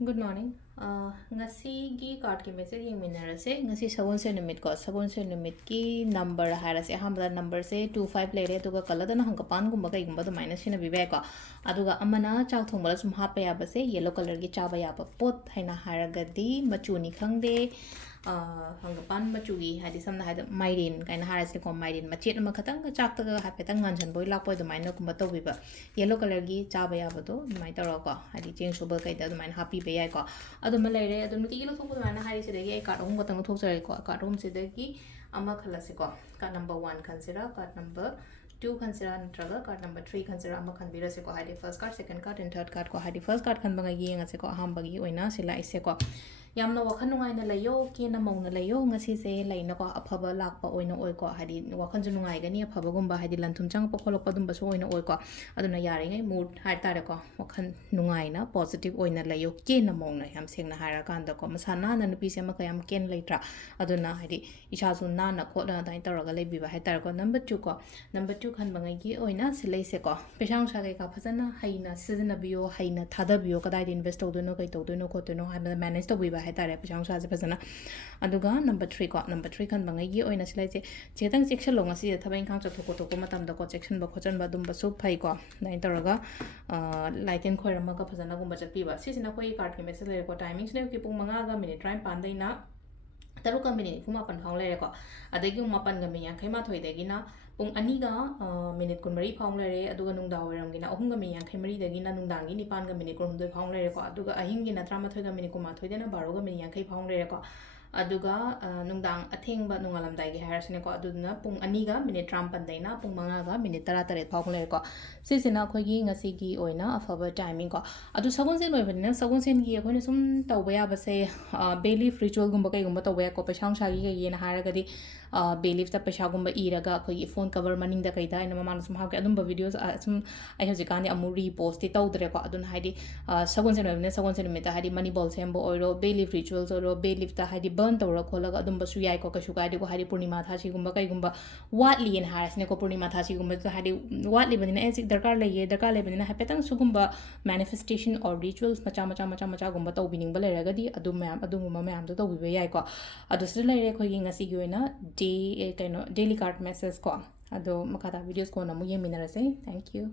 Good morning. Ngasigi card ki message yung minarase. Ngasi sabon se numit ko. Sabon se numit ki number harase. Hamada number se 25 lere to ka kala na hangkapan gumba kai gumba to minus sina bibe ko. Aduga amana chak thong bala sum hape ya base yellow color ki chaba ya pa pot haina haragadi machuni khangde hangkapan machugi hadi samna hada mairin kaina harase ko mairin machet ma khatang ka chak ta ka hape tang ngan boy lak boy do maina gumba to biba yellow color ki chaba ya ba to mai ta ro ko hadi cheng soba kai da maina happy be ya ko adum laire adum ki lo thong mana hari se degi card hom batang thok jare ko card hom se degi ama khalase ko card number 1 consider card number 2 consider natraga card number 3 consider ama khanbira se ko hadi first card second card and third card ko hadi first card khan banga yenga se ko aham bagi oina sila ise ko yamna wakhan nungai na layo ke na mauna layo ngasi se laina ko afaba lakpa oina oi ko hadi wakhan ju nungai gani afaba gumba hadi lanthum chang pa kholok pa dum ba so oina oi ko aduna yare ngai mood hai tare ko wakhan nungai na positive oina layo ke na mauna yam sengna haira kan da ko masana na nupi se ma kayam ken leitra aduna hadi isha su na na kho na dai taraga lebi ba hai tare ko number 2 ko number 2 khan bangai gi oina silai se ko pesang sa kai ka phajana haina sizna biyo haina thada biyo kadai invest to doino kai to doino ko to no ha manage to bi ba hai tare pesang sa se phajana aduga number 3 ko number 3 khan bangai gi oina silai se chetang section lo ngasi thabai khang cha thoko to ko matam da ko section ba khojan ba dum ba su phai ko dai taraga lighten khoirama ka phajana gumba chapi ba sisina khoi card ki message le ko timing ne ki pung manga ga minute time pandai na taru ka minute fuma pan phang le ko adagi mapan ga mi yang khai ma thoi degi na pung ani ga minute kun mari phang le re aduga nung da waram gi na ahum ga mi yang khai mari degi na nung dang gi ni pan ga minute kun doi phang le re ko aduga ahing gi na trama thoi ga minute ku ma thoi de na baro ga mi yang khai phang le re ko aduga nungdang athengba nungalam dai gi harasne ko aduna pung ani ga minute tram pan daina pung manga ga minute tara tare phang le ko sisina khoi gi ngasi gi oina afaba timing ko adu sagon sen oibani sagon sen gi khoi sum tawba ya ba se belief ritual gumba kai gumba tawba ya ko pesang sa gi gi na haraga di belief ta pesha gumba iraga khoi phone cover maning da kai da ina mama sum ha ke adum videos sum ai hoji kan ni amu repost ti tawdre ko adun haidi sagon sen oibani sagon sen me ta haidi money ball sembo oiro belief rituals oiro belief ta haidi burn tawra kholaga adum basu yai ko kasu kai di ko haidi purnima tha si gumba kai gumba watli en harasne ko purnima tha si gumba ta haidi watli bani na esik darkar le bani na hapetang sugumba manifestation or rituals macha gumba taw bining ba leraga di adum gumba mayam do taw bi yai ko adu sir lere khoi gi ngasi gi oina day kaino daily card message ko ado makata videos ko na mu yeminarase thank you